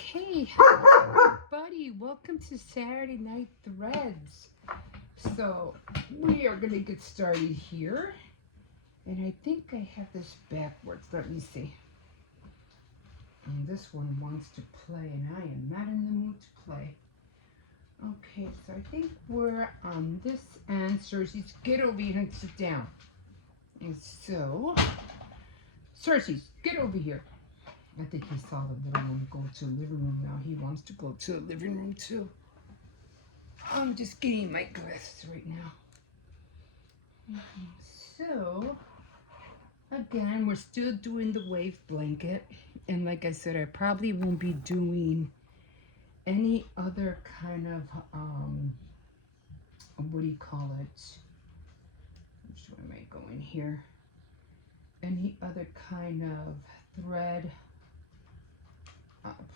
Okay, hello everybody. Welcome to Saturday Night Threads. So we are gonna get started here, and I think I have this backwards. Let me see. And this one wants to play, and I am not in the mood to play. Okay, so I think we're on this end. Cersei, get over here and sit down. And so, Cersei, get over here. I think he saw the little one go to the living room. Now he wants to go to the living room too. I'm just getting my glasses right now. So, again, we're still doing the wave blanket. And like I said, I probably won't be doing any other kind of, what do you call it? Which way am I going here? Any other kind of thread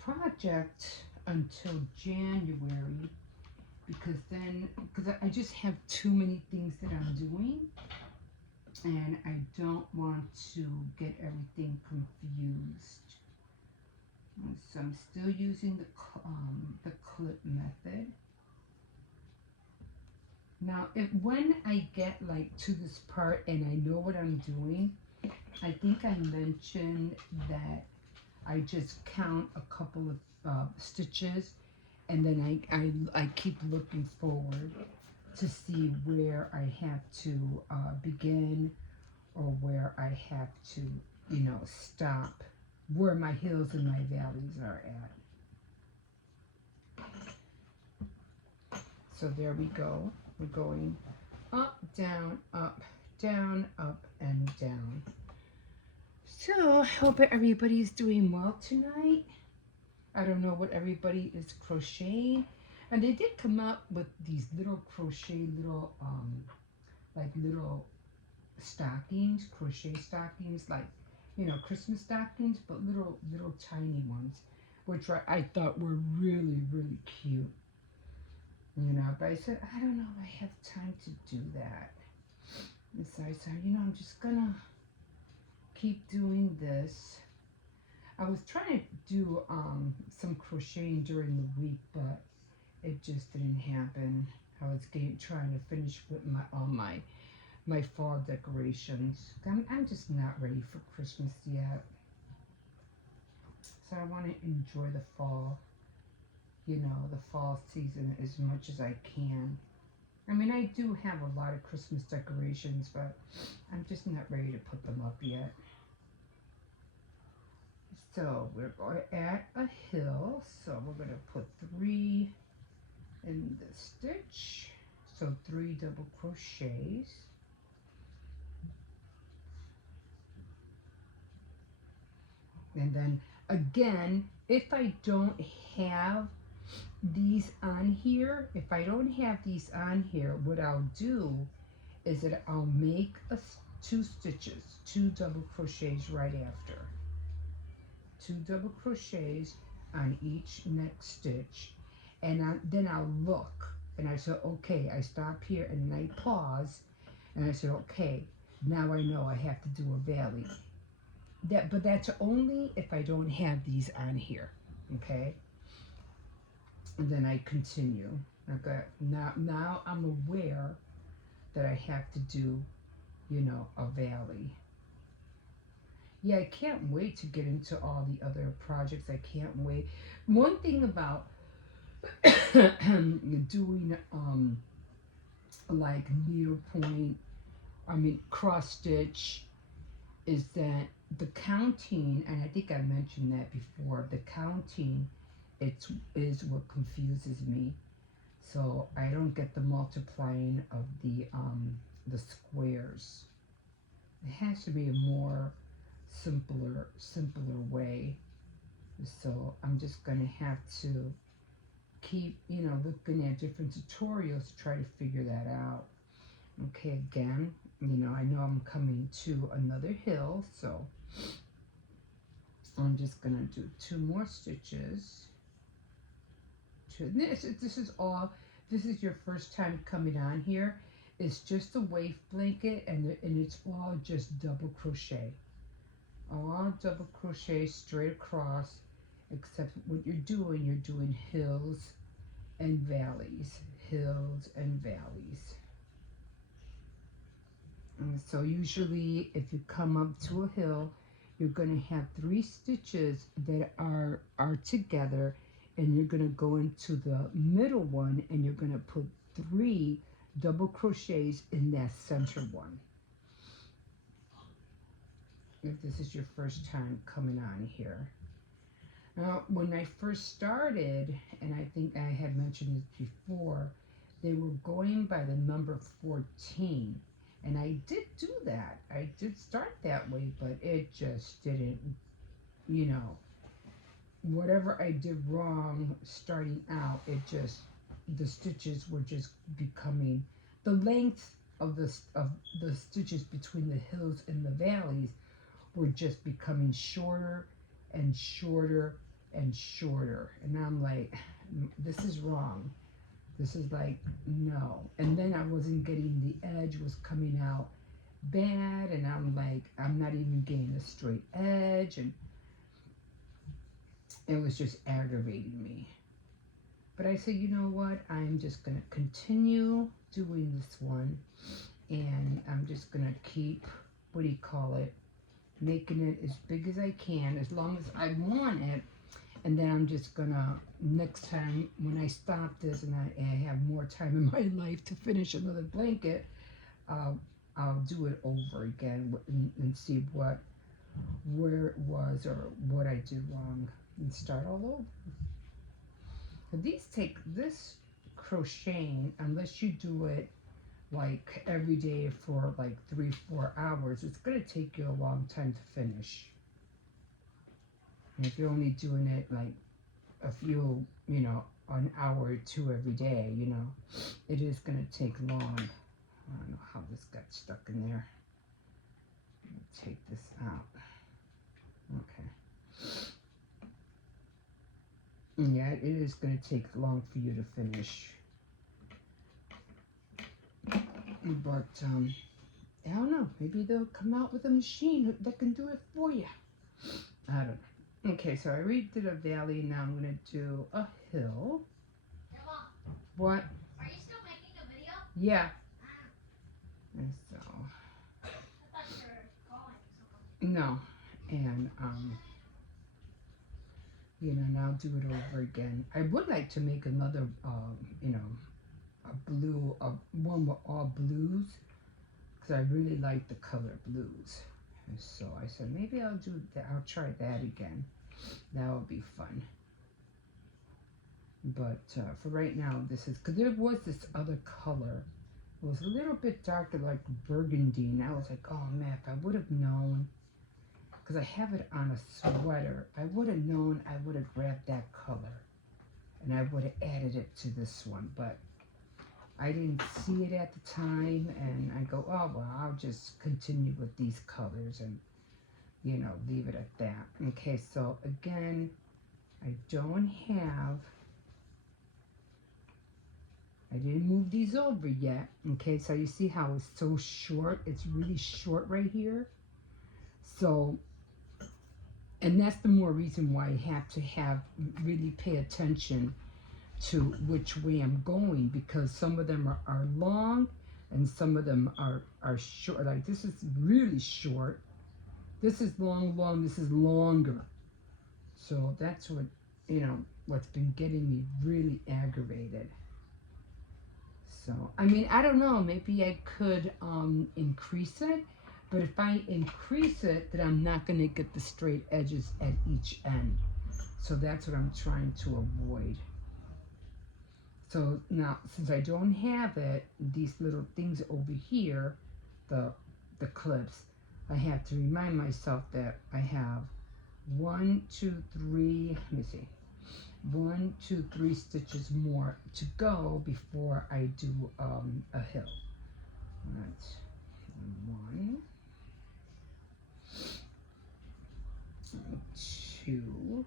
project until January, because I just have too many things that I'm doing, and I don't want to get everything confused. And so I'm still using the clip method. Now, when I get like to this part and I know what I'm doing, I think I mentioned that I just count a couple of stitches, and then I keep looking forward to see where I have to begin, or where I have to, stop, where my hills and my valleys are at. So there we go. We're going up, down, and down. So I hope everybody's doing well tonight. I don't know what everybody is crocheting. And they did come up with these little crochet, little stockings, crochet stockings, like, Christmas stockings, but little tiny ones, which I thought were really, really cute. But I said, I don't know if I have time to do that. And so I said, I'm just gonna keep doing this. I was trying to do some crocheting during the week, but it just didn't happen. I was trying to finish with all my fall decorations. I'm just not ready for Christmas yet. So I want to enjoy the fall, the fall season as much as I can. I mean, I do have a lot of Christmas decorations, but I'm just not ready to put them up yet. So we're going to add a hill. So we're going to put 3 in the stitch. So 3 double crochets. And then again, if I don't have these on here, what I'll do is that I'll make 2 stitches, 2 double crochets right after. 2 double crochets on each next stitch, and then I'll look, and I said, okay, I stop here, and then I pause, and I said, okay, now I know I have to do a valley. But that's only if I don't have these on here, okay? And then I continue. Okay, now I'm aware that I have to do, a valley. Yeah, I can't wait to get into all the other projects. I can't wait. One thing about doing like needlepoint, cross stitch, is that the counting, and I think I mentioned that before, the counting is what confuses me. So I don't get the multiplying of the squares. It has to be a more simpler way. So I'm just gonna have to keep, looking at different tutorials to try to figure that out. Okay, again, I know I'm coming to another hill, so I'm just gonna do 2 more stitches. This is your first time coming on here. It's just a wave blanket, and it's all just double crochet. All double crochet straight across, except what you're doing hills and valleys, hills and valleys. And so usually if you come up to a hill, you're going to have 3 stitches that are together, and you're going to go into the middle one and you're going to put 3 double crochets in that center one. If this is your first time coming on here. Now, when I first started, and I think I had mentioned this before, they were going by the number 14. And I did do that. I did start that way, but it just didn't, you know, whatever I did wrong starting out, it just, the stitches were just becoming, the length of the stitches between the hills and the valleys were just becoming shorter and shorter and shorter. And I'm like, this is wrong. This is like, no. And then I wasn't getting, the edge was coming out bad, and I'm like, I'm not even getting a straight edge, and it was just aggravating me. But I said, you know what, I'm just going to continue doing this one, and I'm just going to keep, what do you call it, making it as big as I can, as long as I want it. And then I'm just gonna, next time when I stop this and I have more time in my life to finish another blanket, I'll do it over again and see where it was or what I did wrong and start all over. So these take, this crocheting, unless you do it like every day for like 3-4 hours, it's gonna take you a long time to finish. And if you're only doing it like a few, you know, an hour or 2 every day, you know, it is going to take long. I don't know how this got stuck in there. Let me take this out. Okay. Yeah, it is going to take long for you to finish. But, I don't know. Maybe they'll come out with a machine that can do it for you. I don't know. Okay, so I already did a valley, now I'm going to do a hill. Mom, what? Are you still making a video? Yeah. And so. I thought you were calling someone. No. And, you know, and I'll do it over again. I would like to make another, you know, a blue, one with all blues, because I really like the color blues. And so I said, maybe I'll do that. I'll try that again. That would be fun. But for right now, this is, because there was this other color. It was a little bit darker, like burgundy. And I was like, oh man, if I would have known, because I have it on a sweater, if I would have known, I would have grabbed that color. And I would have added it to this one. But I didn't see it at the time, and I go, oh, well, I'll just continue with these colors and, you know, leave it at that. Okay, so again, I didn't move these over yet. Okay, so you see how it's so short? It's really short right here. So, and that's the more reason why I have to really pay attention to which way I'm going, because some of them are long and some of them are short. Like this is really short. This is long, this is longer. So that's what, you know, what's been getting me really aggravated. So, I mean, I don't know, maybe I could increase it, but if I increase it, then I'm not going to get the straight edges at each end. So that's what I'm trying to avoid. So now, since I don't have it, these little things over here, the clips, I have to remind myself that I have 1, 2, 3, let me see, 1, 2, 3 stitches more to go before I do a hill. That's 1, 2,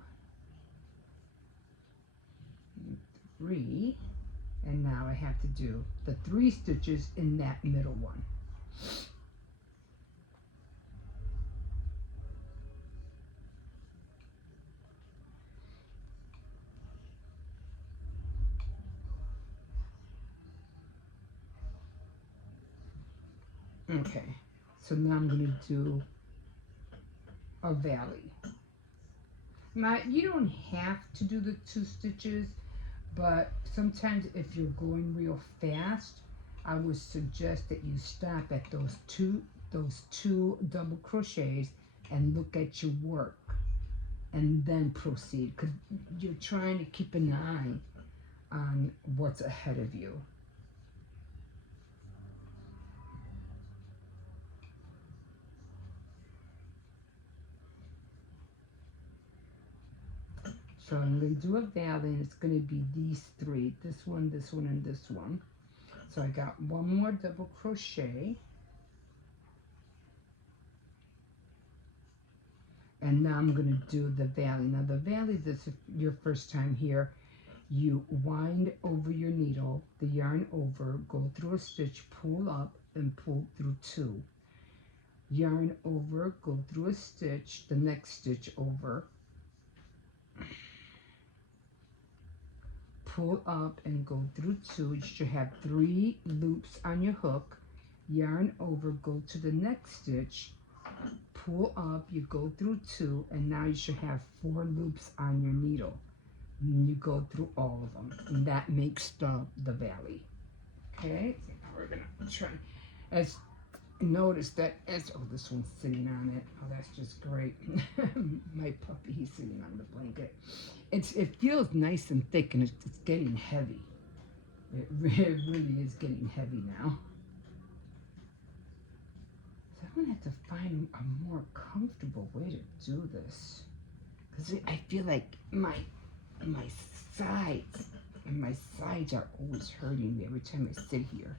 3, and now I have to do the 3 stitches in that middle one. Okay, so now I'm going to do a valley. Now, you don't have to do the 2 stitches, but sometimes if you're going real fast, I would suggest that you stop at those two double crochets and look at your work and then proceed, because you're trying to keep an eye on what's ahead of you. So I'm going to do a valley, and it's going to be these 3, this one, and this one. So I got one more double crochet, and now I'm going to do the valley. Now the valley, this is your first time here, you wind over your needle, the yarn over, go through a stitch, pull up, and pull through 2. Yarn over, go through a stitch, the next stitch over, pull up and go through 2. You should have 3 loops on your hook. Yarn over, go to the next stitch, pull up, you go through 2, and now you should have 4 loops on your needle. And you go through all of them, and that makes the valley. Okay, so now we're gonna try. As notice that as this one's sitting on it. Oh, that's just great. My puppy, he's sitting on the blanket. It feels nice and thick, and it's getting heavy. It really is getting heavy now. So I'm gonna have to find a more comfortable way to do this, because I feel like my sides are always hurting me every time I sit here.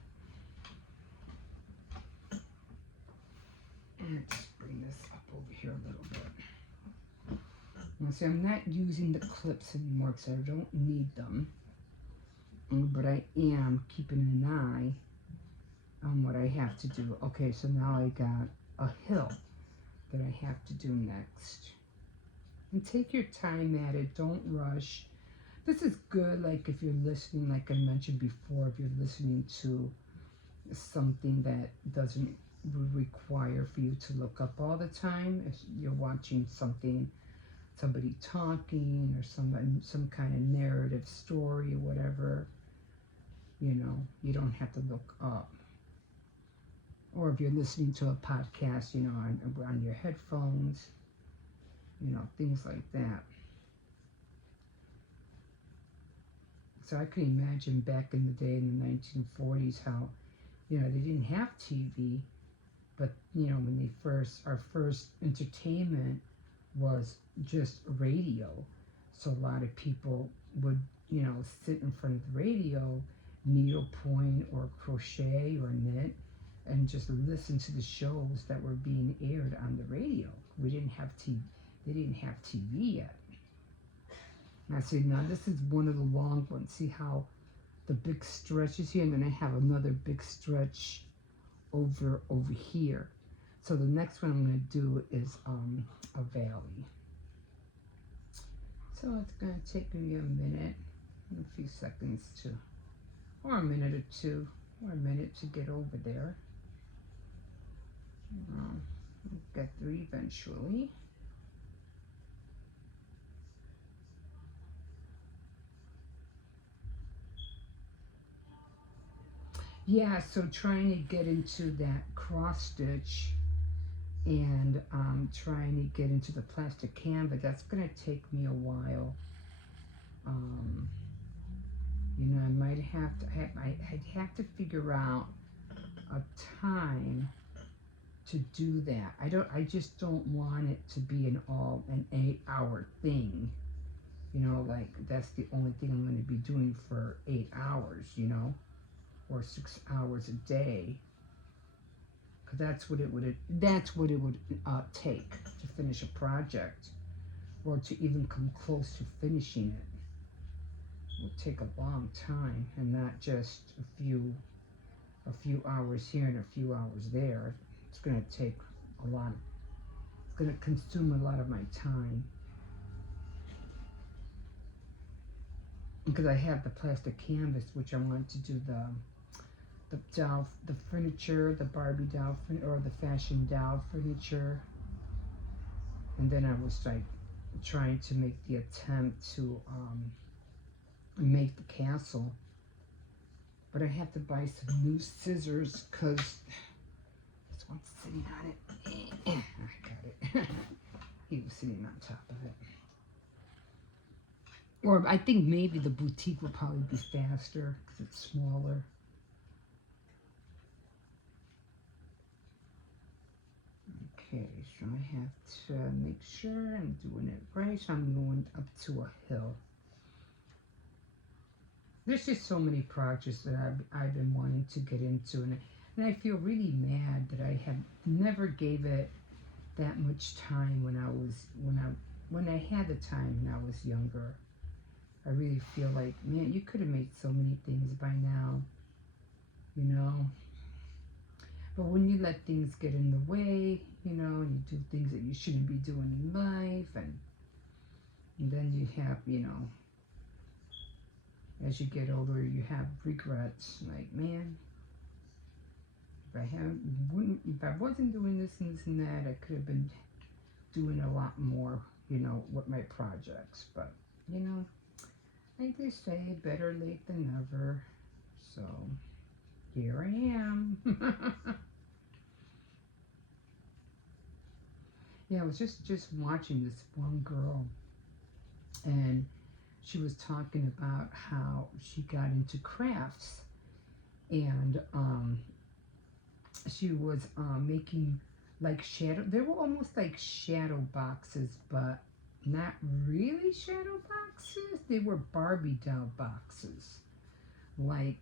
Let's bring this up over here a little bit. Now, see, I'm not using the clips anymore because I don't need them, but I am keeping an eye on what I have to do. Okay, so now I got a hill that I have to do next. And take your time at it, don't rush. This is good, like if you're listening, like I mentioned before, if you're listening to something that doesn't require for you to look up all the time. If you're watching somebody talking, or some kind of narrative story or whatever, you don't have to look up. Or if you're listening to a podcast, on your headphones, things like that. So I can imagine back in the day in the 1940s how, they didn't have TV, but, when our first entertainment was just radio. So a lot of people would, sit in front of the radio, needlepoint or crochet or knit, and just listen to the shows that were being aired on the radio. We didn't have TV. They didn't have TV yet. Now see, now this is one of the long ones. See how the big stretch is here, and then I have another big stretch over here. So the next one I'm going to do is a valley. So it's going to take me a minute, a few seconds or a minute or two, or a minute to get over there. We'll get through eventually. Yeah, so trying to get into that cross stitch and trying to get into the plastic canvas, that's going to take me a while. I might have to I'd have to figure out a time to do that. I just don't want it to be an 8-hour thing. Like that's the only thing I'm going to be doing for 8 hours, or 6 hours a day, because that's what it would take to finish a project, or to even come close to finishing it. It would take a long time, and not just a few hours here and a few hours there. It's going to take a lot. It's going to consume a lot of my time, because I have the plastic canvas, which I want to do the furniture, the Barbie doll or the fashion doll furniture. And then I was like trying to make the attempt to make the castle, but I have to buy some new scissors because this one's sitting on it. I got it. He was sitting on top of it. Or I think maybe the boutique will probably be faster because it's smaller. Okay, so I have to make sure I'm doing it right. So I'm going up to a hill. There's just so many projects that I've been wanting to get into, and I feel really mad that I have never gave it that much time when I had the time when I was younger. I really feel like, man, you could have made so many things by now, you know. But when you let things get in the way, you know, and you do things that you shouldn't be doing in life, and then you have, you know, as you get older, you have regrets. Like, man, if I wasn't doing this and this and that, I could have been doing a lot more, you know, with my projects. But, you know, like they say, better late than never. So, here I am. Yeah, I was just watching this one girl, and she was talking about how she got into crafts, and she was making like they were almost like shadow boxes, but not really shadow boxes. They were Barbie doll boxes. Like,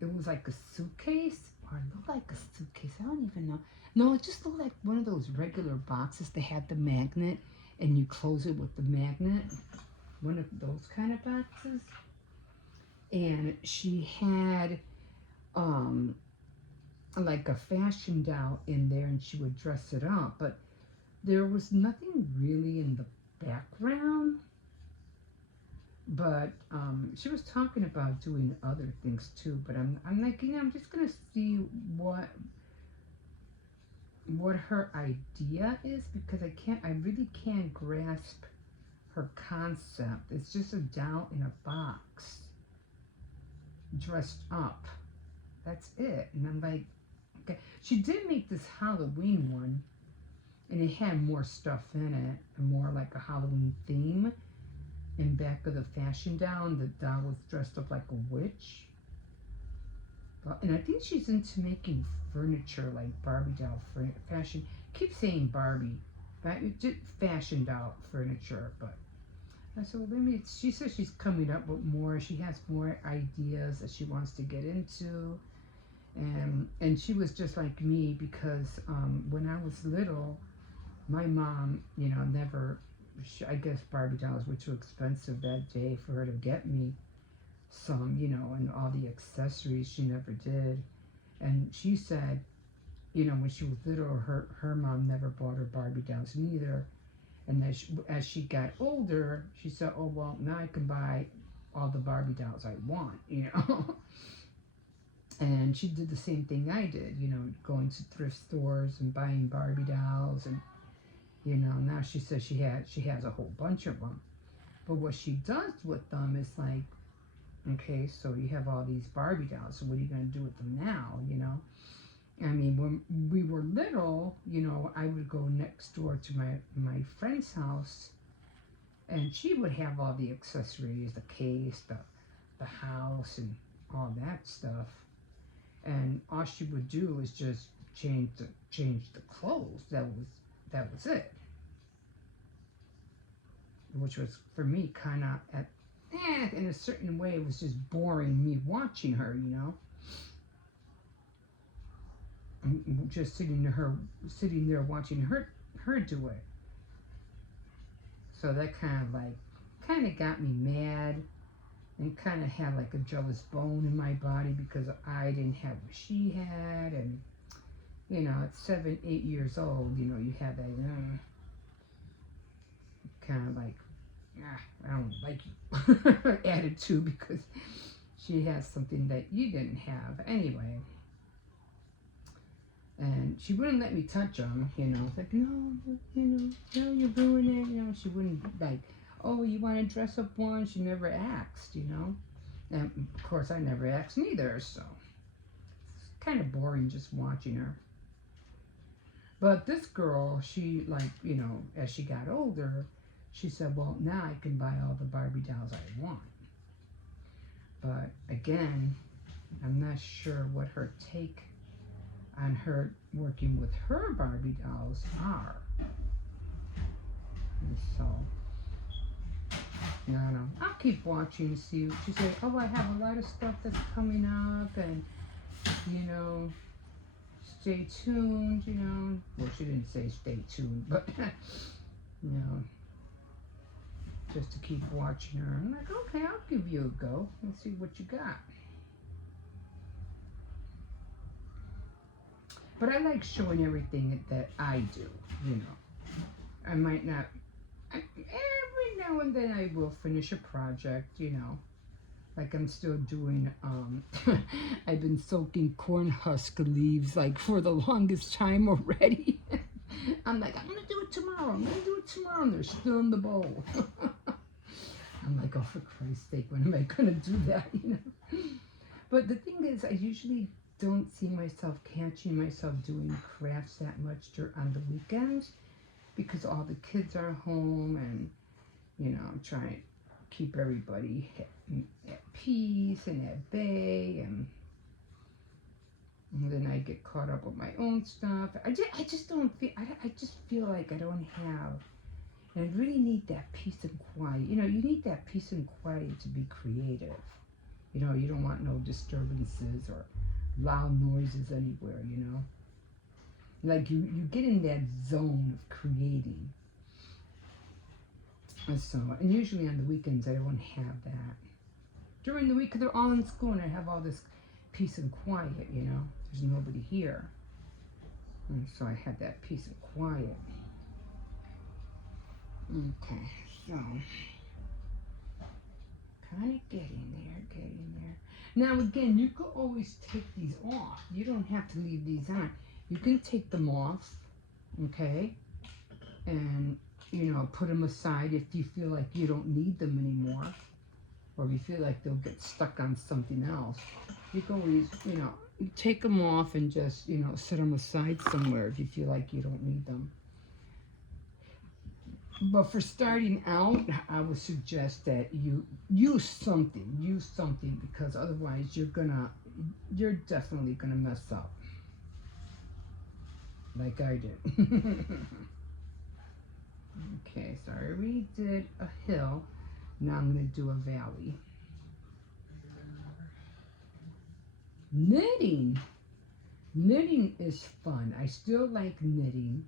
it was like a suitcase, or it looked like a suitcase. I don't even know. No, it just looked like one of those regular boxes that had the magnet, and you close it with the magnet. One of those kind of boxes. And she had like a fashion doll in there, and she would dress it up, but there was nothing really in the background. But she was talking about doing other things too, but I'm like, you know, I'm just gonna see what her idea is, because I really can't grasp her concept. It's just a doll in a box dressed up. That's it. And I'm like, okay. She did make this Halloween one, and it had more stuff in it, and more like a Halloween theme. In back of the fashion doll, and the doll was dressed up like a witch. And I think she's into making furniture, like Barbie doll fashion. Keep saying Barbie, but just fashion doll furniture. But so she says she's coming up with more. She has more ideas that she wants to get into, and she was just like me, because when I was little, my mom, you know, never. I guess Barbie dolls were too expensive that day for her to get me some, you know, and all the accessories she never did. And she said, you know, when she was little, her mom never bought her Barbie dolls neither. And as she got older, she said, oh, well, now I can buy all the Barbie dolls I want, you know. And she did the same thing I did, you know, going to thrift stores and buying Barbie dolls. And you know, now she says she has a whole bunch of them. But what she does with them is like, okay, so you have all these Barbie dolls, so what are you going to do with them now, you know? I mean, when we were little, you know, I would go next door to my friend's house, and she would have all the accessories, the case, the house, and all that stuff. And all she would do is just change the clothes. That was it. Which was, for me, kind of, in a certain way, it was just boring me watching her, you know. I'm just sitting there watching her do it. So that kind of got me mad, and kind of had like a jealous bone in my body, because I didn't have what she had. And you know, at 7, 8 years old, you know, you have that kind of like, I don't like you attitude, because she has something that you didn't have. Anyway, And she wouldn't let me touch them, you know. It's like, no, you know, no, you're ruining it. You know, she wouldn't, like, oh, you want to dress up one? She never asked, you know. And of course, I never asked neither, so it's kind of boring just watching her. But this girl, she, like, you know, as she got older, she said, well, now I can buy all the Barbie dolls I want. But again, I'm not sure what her take on her working with her Barbie dolls are. And so, no, I'll keep watching, see what she said. Oh, I have a lot of stuff that's coming up, and, you know, stay tuned, you know. Well, she didn't say stay tuned, but, you know, just to keep watching her. I'm like, okay, I'll give you a go. Let's see what you got. But I like showing everything that I do, you know. I might not, every now and then I will finish a project, you know. Like I'm still doing, I've been soaking corn husk leaves like for the longest time already. I'm like, I'm gonna do it tomorrow, and they're still in the bowl. I'm like, oh, for Christ's sake, when am I gonna do that, you know? But the thing is, I usually don't see myself catching myself doing crafts that much on the weekends because all the kids are home and, you know, I'm trying to keep everybody at peace and at bay, and then I get caught up with my own stuff. I just don't feel, I just feel like I don't have, and I really need that peace and quiet. You know, you need that peace and quiet to be creative. You know, you don't want no disturbances or loud noises anywhere, you know. Like you get in that zone of creating. And so, and usually on the weekends I don't have that. During the week, they're all in school and I have all this peace and quiet, you know. There's nobody here. And so I have that peace and quiet. Okay, so kind of getting there. Now again, you could always take these off. You don't have to leave these on. You can take them off, okay? And, you know, put them aside if you feel like you don't need them anymore. Or you feel like they'll get stuck on something else. You can always, you know, take them off and just, you know, set them aside somewhere if you feel like you don't need them. But for starting out, I would suggest that you use something because otherwise you're definitely gonna mess up. Like I did. Okay, so I already did a hill. Now I'm gonna do a valley. Knitting is fun. I still like knitting.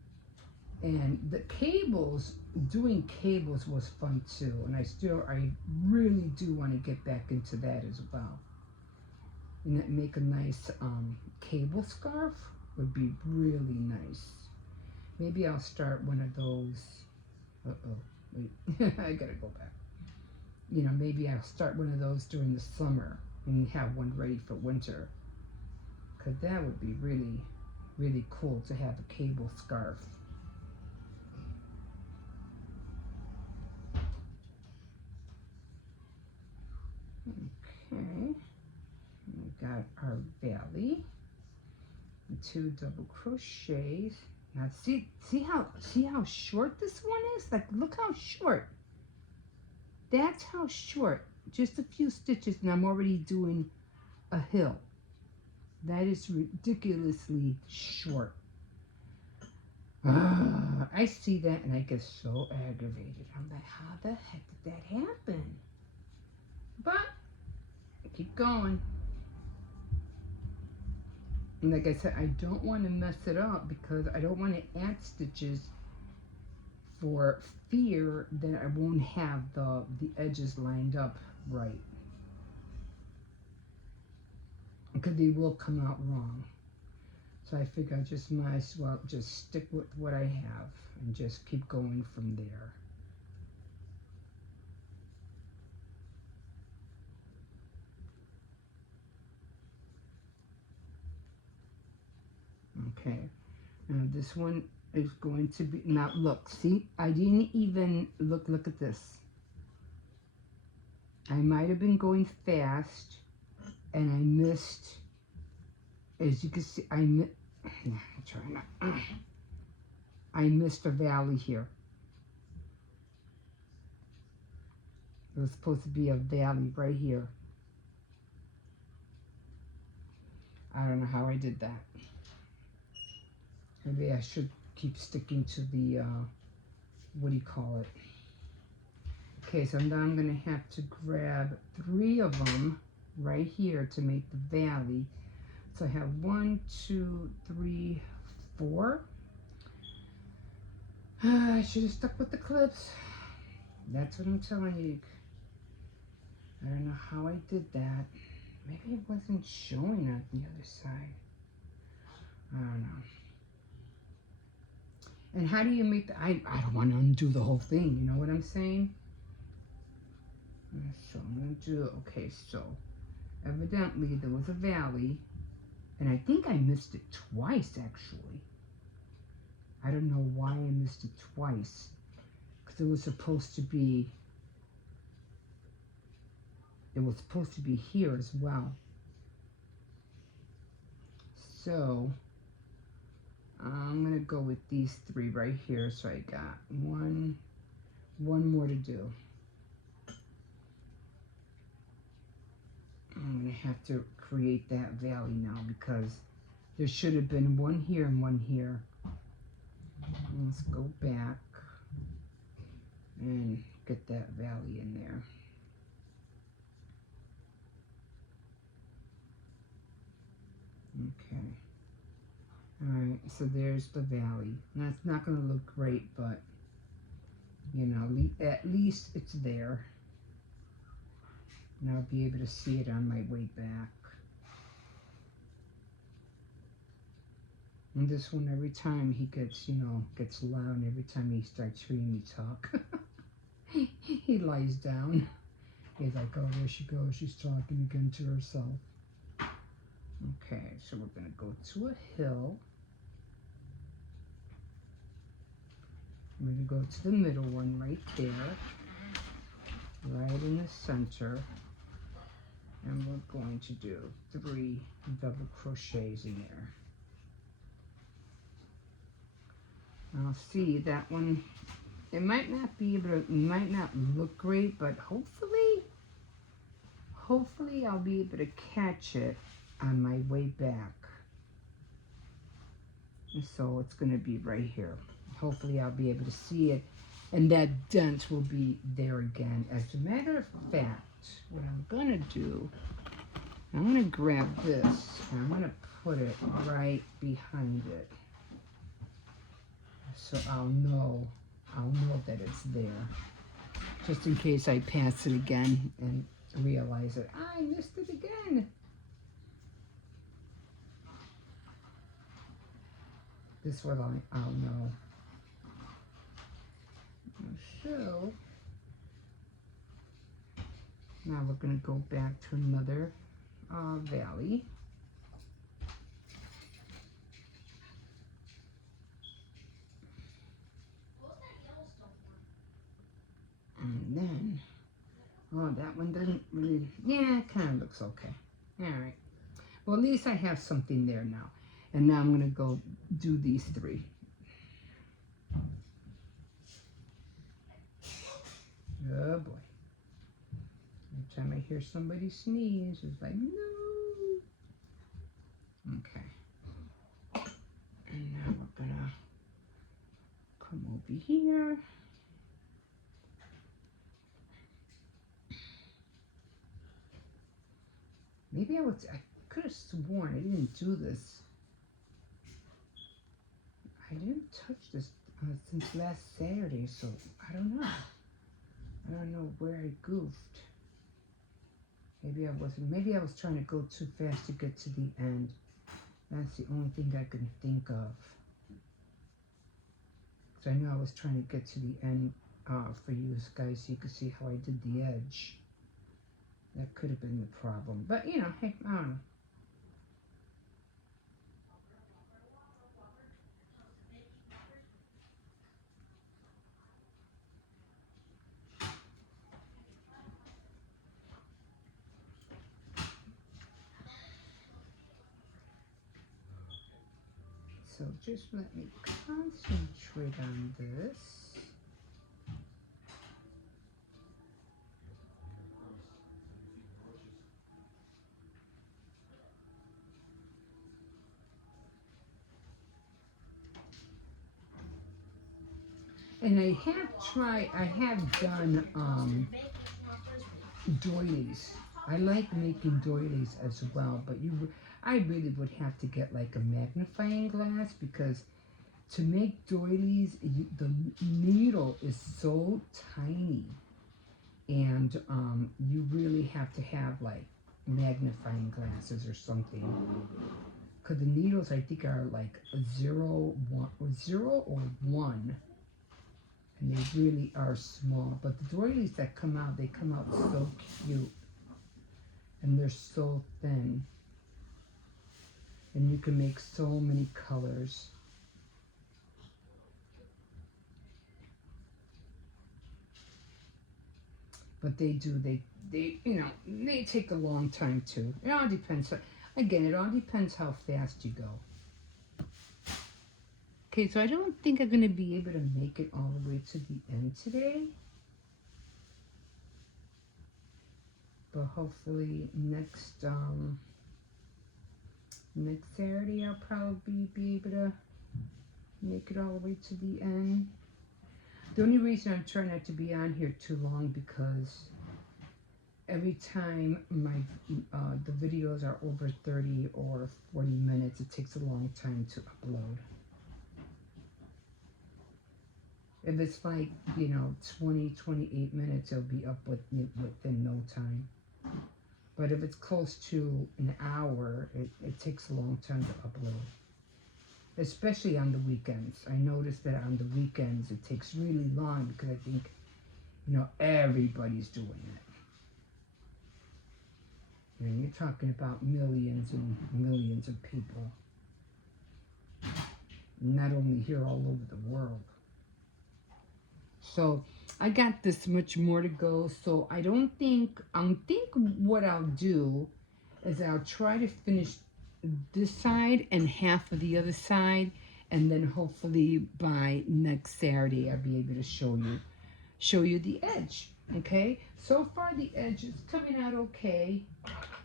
And the cables, doing cables was fun too. And I really do want to get back into that as well. And that make a nice cable scarf would be really nice. Maybe I'll start one of those. Wait, I gotta go back. You know, maybe I'll start one of those during the summer and have one ready for winter. Because that would be really, really cool to have a cable scarf. Okay, we got our valley, 2 double crochets. Now see how short this one is? Like, look how short. That's how short. Just a few stitches and I'm already doing a hill. That is ridiculously short. I see that and I get so aggravated. I'm like, how the heck did that happen? But keep going. And like I said, I don't want to mess it up because I don't want to add stitches for fear that I won't have the edges lined up right. Because they will come out wrong. So I figure I just might as well just stick with what I have and just keep going from there. Okay. Now this one is going to be, now look, see, I didn't even, look at this. I might have been going fast and I missed, as you can see, I'm trying not, I missed a valley here. It was supposed to be a valley right here. I don't know how I did that. Maybe I should keep sticking to the, what do you call it? Okay, so now I'm going to have to grab 3 of them right here to make the valley. So I have 1, 2, 3, 4. I should have stuck with the clips. That's what I'm telling you. I don't know how I did that. Maybe it wasn't showing on the other side. I don't know. And how do you make the, I don't want to undo the whole thing, you know what I'm saying? So I'm going to do, okay, so evidently there was a valley, and I think I missed it twice actually. I don't know why I missed it twice, because it was supposed to be here as well. So I'm going to go with these 3 right here. So I got one more to do. I'm going to have to create that valley now because there should have been 1 here and 1 here. Let's go back and get that valley in there. Okay. Alright, so there's the valley. Now it's not going to look great, but you know, at least it's there. And I'll be able to see it on my way back. And this one, every time he gets, you know, gets loud, and every time he starts hearing me talk, he lies down. He's like, oh, there she goes. She's talking again to herself. Okay, so we're going to go to a hill. I'm going to go to the middle one right there, right in the center. And we're going to do 3 double crochets in there. Now see, that one, it might not be able to, it might not look great, but hopefully I'll be able to catch it on my way back. And so it's going to be right here. Hopefully I'll be able to see it, and that dent will be there again. As a matter of fact, what I'm going to do, I'm going to grab this, and I'm going to put it right behind it. So I'll know that it's there. Just in case I pass it again and realize it. I missed it again. This way I'll know. So now we're going to go back to another valley. And then, oh, that one doesn't really, yeah, it kind of looks okay. All right. Well, at least I have something there now. And now I'm going to go do these 3. Oh, boy. Every time I hear somebody sneeze, it's like, no. Okay. And now we're going to come over here. Maybe I could have sworn I didn't do this. I didn't touch this since last Saturday, so I don't know. I don't know where I goofed. Maybe I was trying to go too fast to get to the end. That's the only thing I can think of. So I know I was trying to get to the end for you guys so you could see how I did the edge. That could have been the problem. But, you know, hey, I don't know. so just let me concentrate on this. And I have done doilies. I like making doilies as well, but I really would have to get like a magnifying glass, because to make doilies, the needle is so tiny, and you really have to have like magnifying glasses or something, because the needles I think are like 0 or 1, and they really are small. But the doilies that come out, they come out so cute, and they're so thin, and you can make so many colors. But they take a long time too. It all depends. Again, it all depends how fast you go. Okay, so I don't think I'm going to be able to make it all the way to the end today. But hopefully next Saturday I'll probably be able to make it all the way to the end. The only reason I'm trying not to be on here too long, because every time the videos are over 30 or 40 minutes, it takes a long time to upload. If it's like, 20, 28 minutes, it'll be up within no time. But if it's close to an hour, it takes a long time to upload. Especially on the weekends. I noticed that on the weekends it takes really long, because I think, everybody's doing it. And you're talking about millions and millions of people. Not only here, all over the world. So I got this much more to go. So I think what I'll do is I'll try to finish this side and half of the other side, and then hopefully by next Saturday I'll be able to show you the edge. Okay, so far the edge is coming out okay.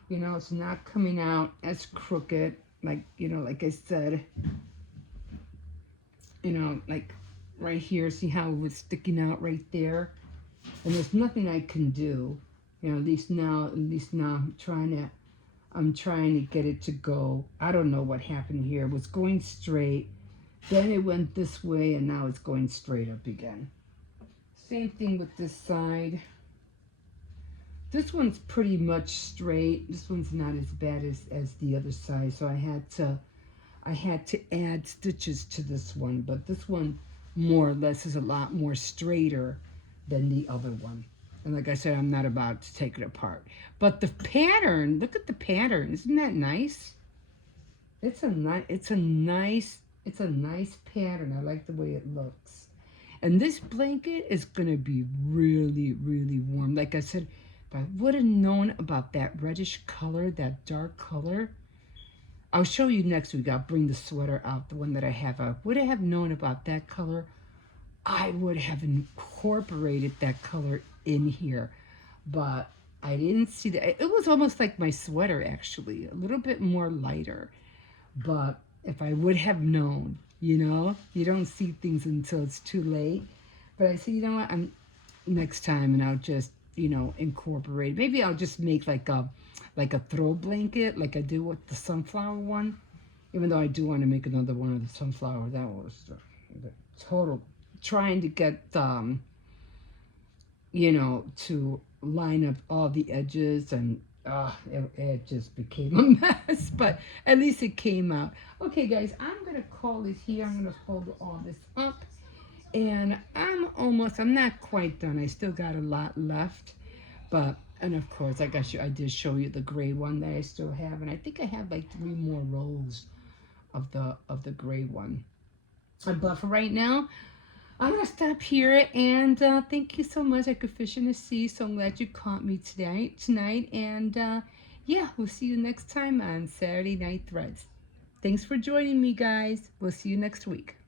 It's not coming out as crooked, like like I said, like right here. See how it was sticking out right there? And there's nothing I can do. At least now I'm trying to get it to go. I don't know what happened here. It was going straight, then it went this way, and now it's going straight up again. Same thing with this side. This one's pretty much straight. This one's not as bad as the other side, so I had to add stitches to this one. But this one, more or less, is a lot more straighter than the other one. And like I said, I'm not about to take it apart. But the pattern, look at the pattern. Isn't that nice? It's a nice pattern. I like the way it looks. And this blanket is going to be really, really warm. Like I said, if I would have known about that reddish color, that dark color, I'll show you next week. I'll bring the sweater out, the one that I have. I would have known about that color, I would have incorporated that color in here. But I didn't see that. It was almost like my sweater, actually. A little bit more lighter. But if I would have known, you don't see things until it's too late. But I said, what, next time, and I'll just, incorporate. Maybe I'll just make like a throw blanket, like I do with the sunflower one. Even though I do want to make another one of the sunflower. That was the total trying to get, to line up all the edges, and it just became a mess. But at least it came out. Okay, guys, I'm going to call this here. I'm going to fold all this up. And I'm not quite done. I still got a lot left. But, and of course, I did show you the gray one that I still have. And I think I have like 3 more rows of the gray one. But for right now, I'm going to stop here. And thank you so much. I could fish in the sea. So I'm glad you caught me tonight. And yeah, we'll see you next time on Saturday Night Threads. Thanks for joining me, guys. We'll see you next week.